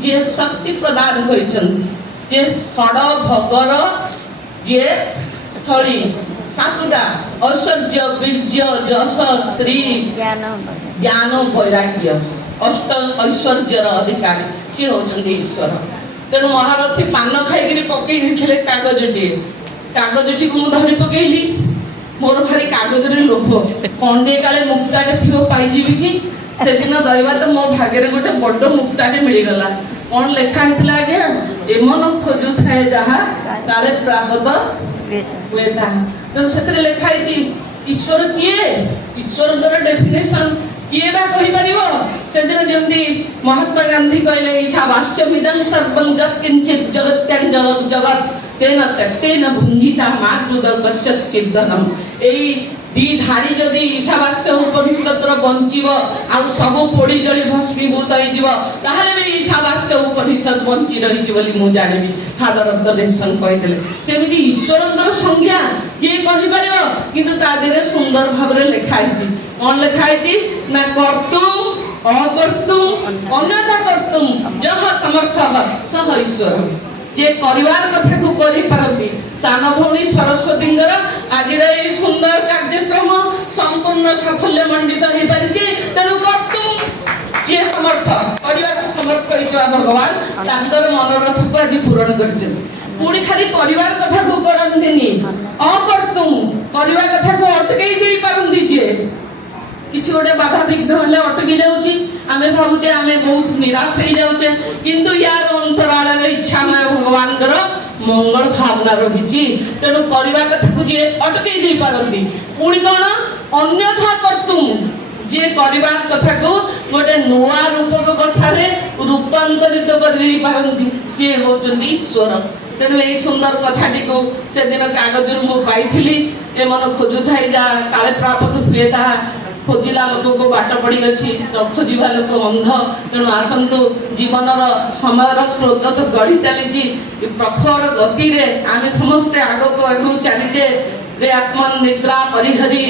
जे शक्ति प्रदान होइछन्ति जे षड भगर जे स्थली सातुटा ऐश्वर्य वीर्य जस श्री ज्ञान वैराग्य अष्ट ऐश्वर्यर अधिकारी सी होचन्ति ईश्वर। तेणु महारथी पान खाई पकई देथिले कागजटी को धरी पकईली मोर भारी कागज लोभ खंडे काले मुक्ताटे थी पाई कि से दिन दैवा तो मो भाग्य गोटे बड़ मुक्ताटे मिलगला कौन लिखा है आज्ञा एमन खोजु थाए जहा काले प्राप्त हुए था। तेणु से लिखाई ईश्वर किए ईश्वर डेफिनेशन किए बा कहि परिबो से दिन जंदी महात्मा गांधी कहले ईशावास्यमिदं सर्वं जत् किंचित् जगत्यां जगत् तेन तेन भुंजिता मातृदर्पश्य चिद्दनम एई दी धारी जदि ईशावास्य उपनिषदर बंचिब आ सब पोड़ी जली भस्मीभूत होइजिब ताहाले भी ईशावास्य उपनिषद बंची रहिछि बोली मु जानिबि फादर ऑफ द नेशन कहितले सेमिति ईश्वरंकर संज्ञा के कहि परिबो किंतु ता देरे सुंदर भाबरे लिखाइछि कोन लिखाइछि ना कर्तुम अकर्तुम अन्यथा कर्तुम जह समर्थः सह ईश्वर ये परिवार कथा को करि पारती सान भौणी सरस्वती आज सुंदर कार्यक्रम संपूर्ण साफल्य मंडित हो पारिछि। तेणु कर्तुम जे समर्थ परिवार को समर्थ करिछा भगवान तांकर मनोरथ को आज पूरण करिछन पुणी खाली परिवार कथा को करंतिनी अकर्तुम परिवार कथा को अटकई देई पारंती जे किसी गोटे बाधा विघ्न हेले अटकी जाऊँगी आम भावुचे आम बहुत निराश हो जाऊे किंतु यार अंतराल इच्छा मैं भगवान मंगल भावना रही तेणु करवा कथा को जी अटकई दे पारती पुणी कौन अन्यथा कर्तुम जे करवा कथा को गोटे नुआ रूपक कथार रूपांतरित कर सी होचंदी ईश्वर। तेणु यही सुंदर कथाटी को से दिन कागज पाई ए मन खोजु थाई जा काले प्राप्त हुए ता खोजिला लोक को बाट पड़ी अच्छी खोजा लोक अंध। तेणु आसतु जीवनर समय स्रोत तो गढ़ी चली प्रखर गति आम समस्ते आग को चलीचे आत्मनिद्रा परिहरी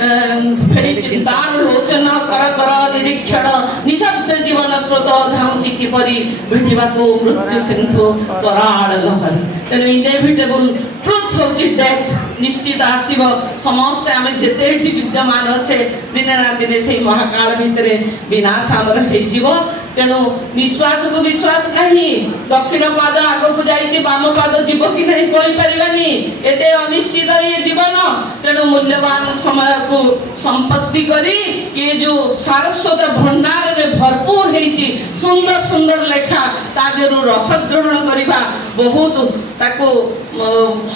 लोचन कर कर निरीक्षण निशब्द जीवन स्रोत धाउची किपरि भेटिबाको मृत्यु सिंधु तराड़ लहरी। तेणु इनएविटेबल ट्रुथ होची डेथ निश्चित आसीब समस्त आम जेते विद्यमान अच्छे दिने ना दिने से महाकाल भितर विनाश आमर हो। तेणु निश्वास को विश्वास कहीं दक्षिण पाद आग को जाइए बाम पाद जीव कि नहीं कही पारानी एते अनिश्चित ये जीवन। तेणु मूल्यवान समय को संपत्ति करी ये जो सारस्वत भंडार रे भरपूर है सुंदर सुंदर लेखा तादेरु रस ग्रहण करवा बहुत ताको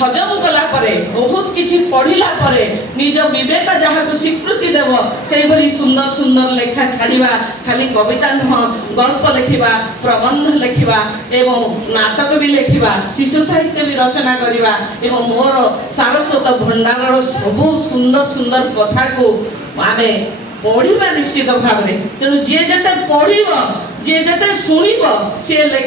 हजम कला परे बहुत किछि पढ़िला परे निज विवेक जहाँ को स्वीकृति देव से भली सुंदर सुंदर लेखा छाड़िबा खाली कविता नुह गल्प लिखा प्रबंध लिखा एवं नाटक भी लिखा शिशु साहित्य भी रचना करवा एवं मोर सारस्वत भंडार सबु सुंदर सुंदर कथा को आम पढ़ा निश्चित भाव में। तेणु जी जते पढ़ जी जते शुणव सी